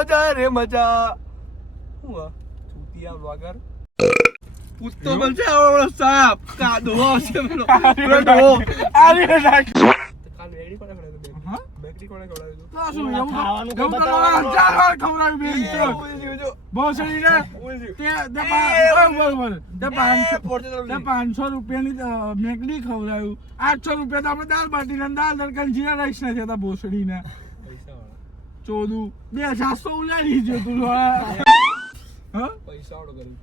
મજા રે મજા હું છૂટિયા બ્લોગર કૂદતો બનશે આવડો સાપ કાદો આવશે પેલો આરે નાખ કાલ વેડી કોને ખવડાવ્યું હા બેકરી કોને ખવડાવ્યું તો શું એવું ખાવાનું કે બતાવ ચાર વાર ખવડાવ્યું બેન તો ભોસડી ને તે 500 રૂપિયાની મેકડી ખવડાવ્યું 800 રૂપિયા તો આપણે દાળ બાટી ને દાળ તડકા જીરા રાઈસ ના થયા ભોસડી ને ચોદું 2700 ઉલાડી જો તું हाँ पैसा ऑर्डर करी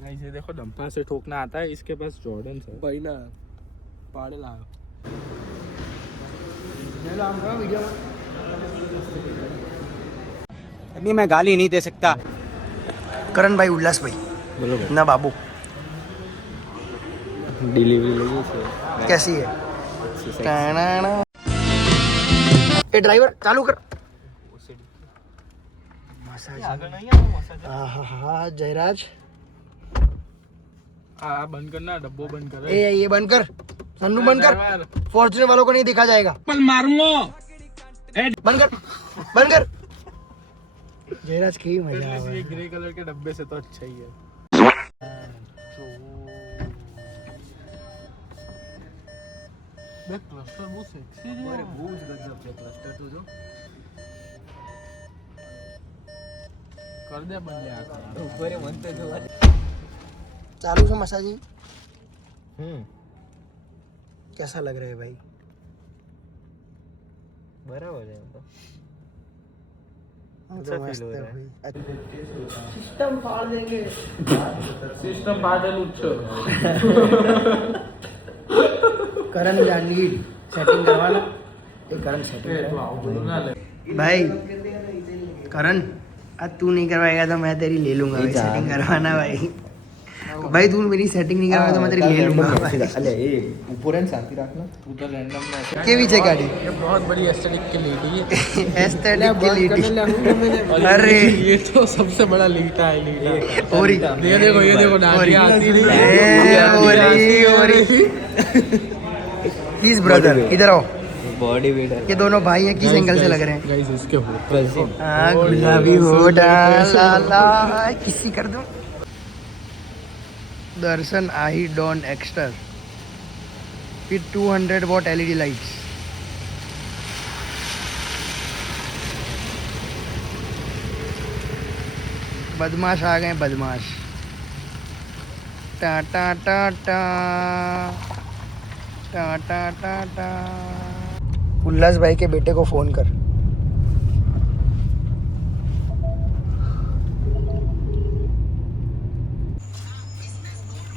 नहीं से देखो डंपर से ठोकना आता है इसके पास जॉर्डन है भाई ना पाड़े लाओ चलो हम का वीडियो अभी मैं गाली नहीं दे सकता करण भाई उल्लास भाई बोलो ना बाबू डिलीवरी लगी से कैसी है ये ड्राइवर चालू कर हाँ जयराज बंद करना डब्बो बंद कर ये बंद कर सन्नू बंद कर फॉर्च्यूनर वालों को नहीं दिखा जाएगा पर मारूंगा बंद कर जयराज की मजा ये ग्रे कलर के डब्बे से तो अच्छा ही है देख क्लस्टर बहुत सेक्सी है अरे बहुत गजब है क्लस्टर तो जो कर दे बंदे आकर ऊपर है बनते जो चालू से मसाजिंग कैसा लग रहा है भाई बराबर है तो अच्छा फील हो रहा है सिस्टम फाड़ देंगे सिस्टम फाड़ लुच्चो करण या लीड सेटिंग करवाना ये करण सेटिंग भाई करण आज तू नहीं करवाएगा तो मैं तेरी ले लूंगा भाई सेटिंग करवाना भाई तू मेरी सेटिंग नहीं करवाएगा तो मैं तेरी ले लूंगा अरे ये ऊपर एंड साथ ही रखना तू तो रैंडम में के पीछे गाड़ी ये बहुत बड़ी एस्थेटिक की लीडी है एस्थेटिक की लीडी अरे ये तो सबसे बड़ा लीटा है लीटा और ये देखो नारिया आती नहीं प्लीज ब्रदर इधर आओ बॉडी बिल्डर ये दोनों भाई हैं किस एंगल से लग रहे हैं गाइस इसके होटल से गुलाबी होठ लाला किसी कर दूं दर्शन आही डॉन एक्स्टर विद 200 वॉट LED लाइट्स बदमाश आ गए बदमाश टा टा टा टा टा टा टा टा उल्लास भाई के बेटे को फोन कर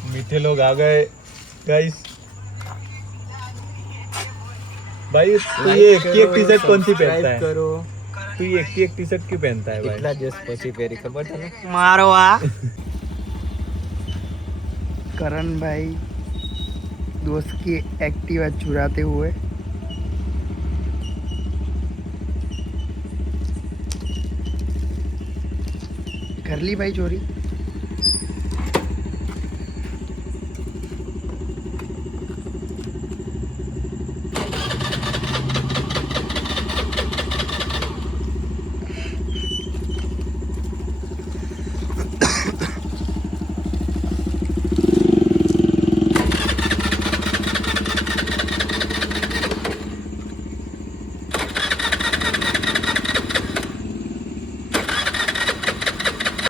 मीठे लोग आ गए गाइस भाई तू ये एक टी शर्ट कौन सी पहनता है करो तू ये एक टी शर्ट क्यों पहनता है भाई इतना जस्ट पसी पेरी खबर है ना मारो आ करण भाई दोस्त की एक्टिवा चुराते हुए कर ली भाई चोरी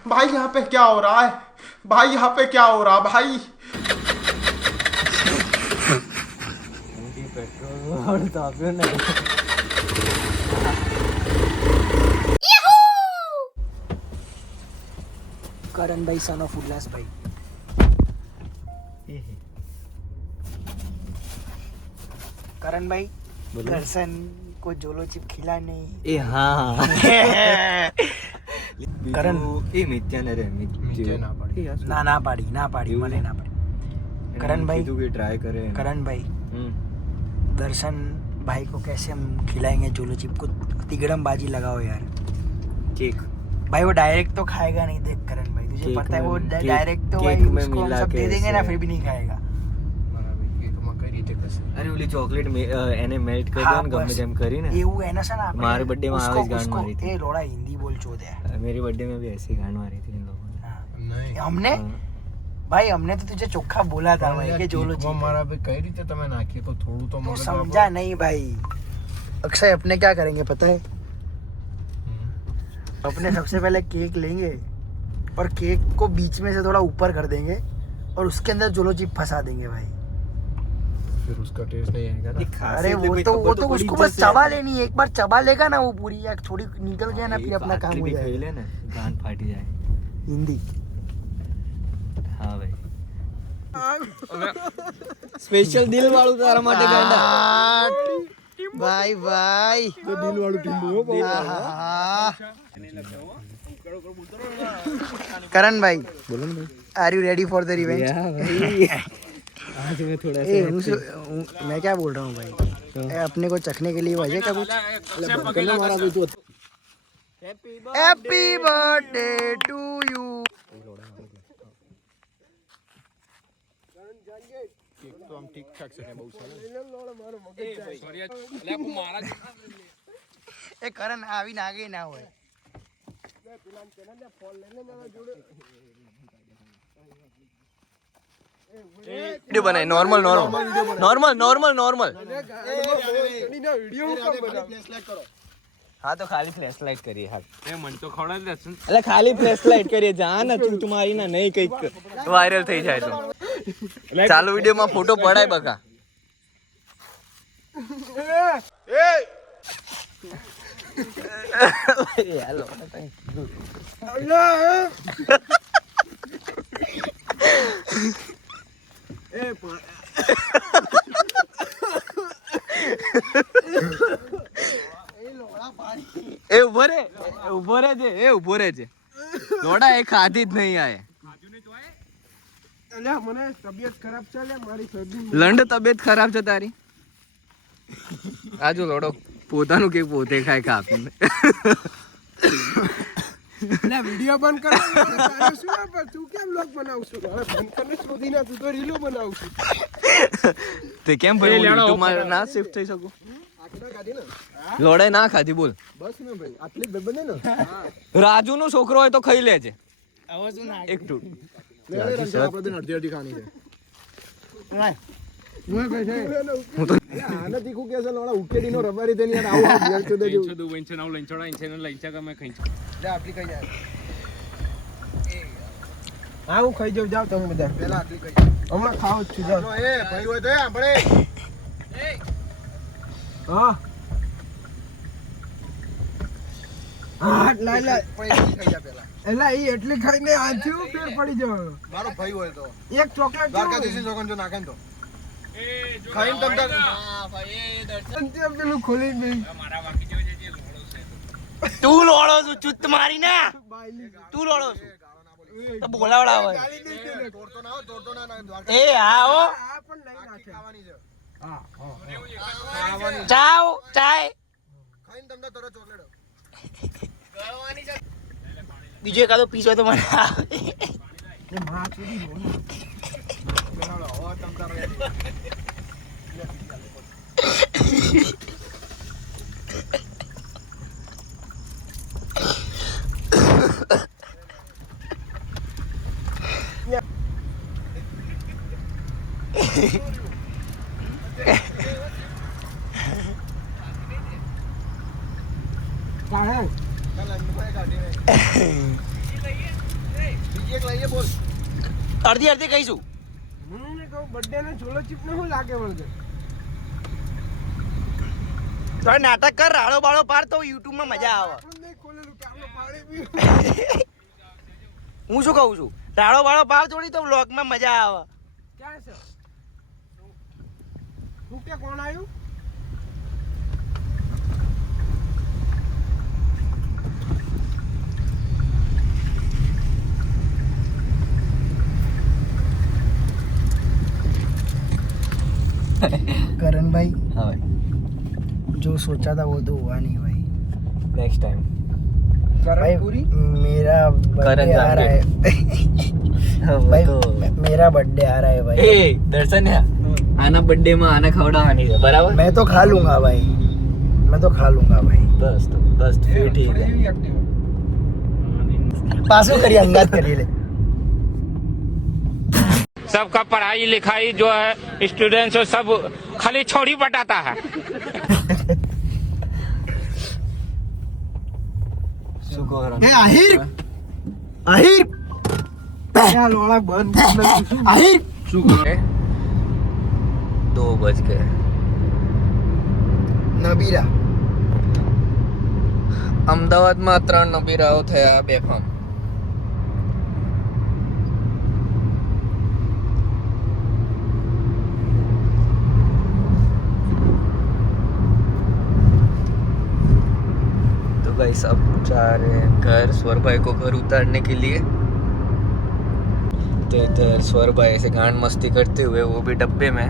भाई यहाँ पे क्या हो रहा है भाई यहाँ पे क्या हो रहा भाई करण भाई सन ऑफ उल्लास भाई करण भाई दर्शन को जोलो चिप खिला नहीं ए हाँ करण એ મિત્યાને રે મિત્યા ના પાડી ના પાડી મને ના પાડી करण भाई तू भी ट्राई करे करण भाई दर्शन भाई को कैसे हम खिलाएंगे जोलो चिप को तिगड़म बाजी लगाओ यार केक भाई वो डायरेक्ट तो खाएगा नहीं देख करण भाई तुझे पता है वो डायरेक्ट तो भाई उसको हम सब दे देंगे ना फिर भी नहीं खाएगा अरे ઓલી ચોકલેટ એને મેલ્ટ કરી દો ને ગમે તેમ કરીને એવું એના છે ને મારા બર્થડે માં આવે જ ગાંડ મારી એ રોડા હિન્દી બોલ चोद है। मेरी बर्थडे में भी ऐसी गांड मारी थी इन लोगों ने। नहीं हमने भाई हमने तो तुझे चोखा बोला था भाई कि जोलो वो हमारा भी कई रीते તમે નાખી તો થોડું તો तू મગજ समझा नहीं भाई। अक्षय अपने क्या करेंगे पता है? अपने सबसे पहले केक लेंगे और केक को बीच में से थोड़ा ऊपर कर देंगे और उसके अंदर जोलो चिप फंसा देंगे भाई। फिर उसका टेस्ट नहीं आएगा ना। अरे वो तो उसको बस चबा लेनी है, एक बार चबा लेगा ना वो पूरी, या थोड़ी निकल गया ना फिर अपना काम हो जाएगा। ना गांड फाटी जाए। हिंदी हाँ भाई સ્પેશિયલ દિલ વાળું તારા માટે ગાંડા ભાઈ ભાઈ તો દિલ વાળું ટીમ્બુ હો બહુ करण भाई are you ready for the revenge? आज मैं थोड़ा मैं क्या बोल रहा हूँ भाई, अपने को चखने के लिए वजह क्या कुछ? Happy birthday to you. તો આમ ઠીક ઠાક છે બહુ સારું એ કરણ આવી નાગે ના હોય। वीडियो बनाए normal normal normal normal normal हाँ तो खाली फ्लैश लाइट करिए हाथ मन तो खड़ा अरे खाली फ्लैश लाइट करिए जा ना तू तुम्हारी ना नहीं कई वायरल થઈ જાય તો ચાલુ વિડિયો માં ફોટો પડાય બકા હેલો એ ઉભો રે છે લોડા એ ખાધી જ નહીં આય મને તબિયત ખરાબ છે મારી શરદી લંડ તબિયત ખરાબ છે તારી આજુ લોડો પોતાનું કેક પોતે ખાય કાપીને ના વિડિયો બંધ કરો તારે શું પર તું કેમ લોક બનાવશું હવે બંધ કરીને શોધી ના તું તો રીલો બનાવશું તે કેમ ભાઈ YouTube માં ના શિફ્ટ થઈ શકું લોડાઈ ના ખાધી બોલ બસ ને ભાઈ આટલી બેબને ને રાજુ નો છોકરો હોય તો ખાઈ લેજે એક ટૂટ આપણે અડધી અડધી ખાની છે હું તો આને તીખું કે છે લોડા ઉકેડી નો રબારી તેની યાર આવું બેલ તો દેજો દો વેંચે નાવ લંચોડા ઇંચે ને લંચા કે મે ખાઈ લે આટલી કઈ જાય હા હું ખાઈ જાવ તમે બધા પહેલા આટલી કઈ હમણાં ખાવ છું જાવ એ ભાઈ હોય તો આપણે હા હા લાઈ પૈસા ખાઈ જા પહેલા એલા ઈ એટલી ખાઈને આંચ્યું ફેર પડી જવાનો મારો ભાઈ હોય તો એક ચોકલેટ દ્વારકાધીશ જોગન જો નાખે તો ખાઈન તમ તક હા ભાઈ એ દર્શન તે પેલું ખોલી નહીં મારા વાકી જો જે લોડો છે તું લોડો છું ચુત મારી ના તું લોડો છું તો બોલાવડા આવે તોડતો ના એ હા હો આ પણ લઈ નાખે ખાવાની છે હા ખાવાની ચાવ ચાય ખાઈન તમ તક તરત ચોકલેટ ગળવાની છે બીજો એકાદો પીસ હોય તો મને આવે। એ માં સુધી બોલ બેનાળો હવા તમ તાર અડધી અડધી કહીશું હું કહું બર્થડે ને છોલો ચીપ ને શું લાગે વળગે તો નાટક કર રાડો બાળો પાર તો યુટ્યુબ માં મજા આવે। નહીં ખોલેલું કે આપણે પાણી પી હું શું કહું છું રાડો બાળો પાર થોડી તો વ્લોગ માં મજા આવે। ક્યાં છે તું કે કોણ આવ્યું करण भाई हाँ भाई जो सोचा था वो तो हुआ नहीं भाई। नेक्स्ट टाइम भाई पूरी मेरा करण बर्थडे आ रहा है भाई मेरा बर्थडे आ रहा है भाई। ए दर्शन है आना बर्थडे में आना खवડાવવાની છે બરાબર मैं तो खा लूंगा भाई, मैं तो खा लूंगा भाई। બસ તો फिर ठीक है પાછું કરી અંગાત કરી લે सबका पढ़ाई लिखाई जो है स्टूडेंट्स हो सब खाली छोड़ी बटाता है। એ આહિર આહિર આ લોળા બંધ આહિર 2 बज गए। નબીરા અમદાવાદમાં 3 નબીરાઓ થયા બેફામ। तो गाइस अब जा रहे हैं घर, स्वर भाई को घर उतारने के लिए। तो इधर स्वर भाई ऐसे गांड मस्ती करते हुए वो भी डब्बे में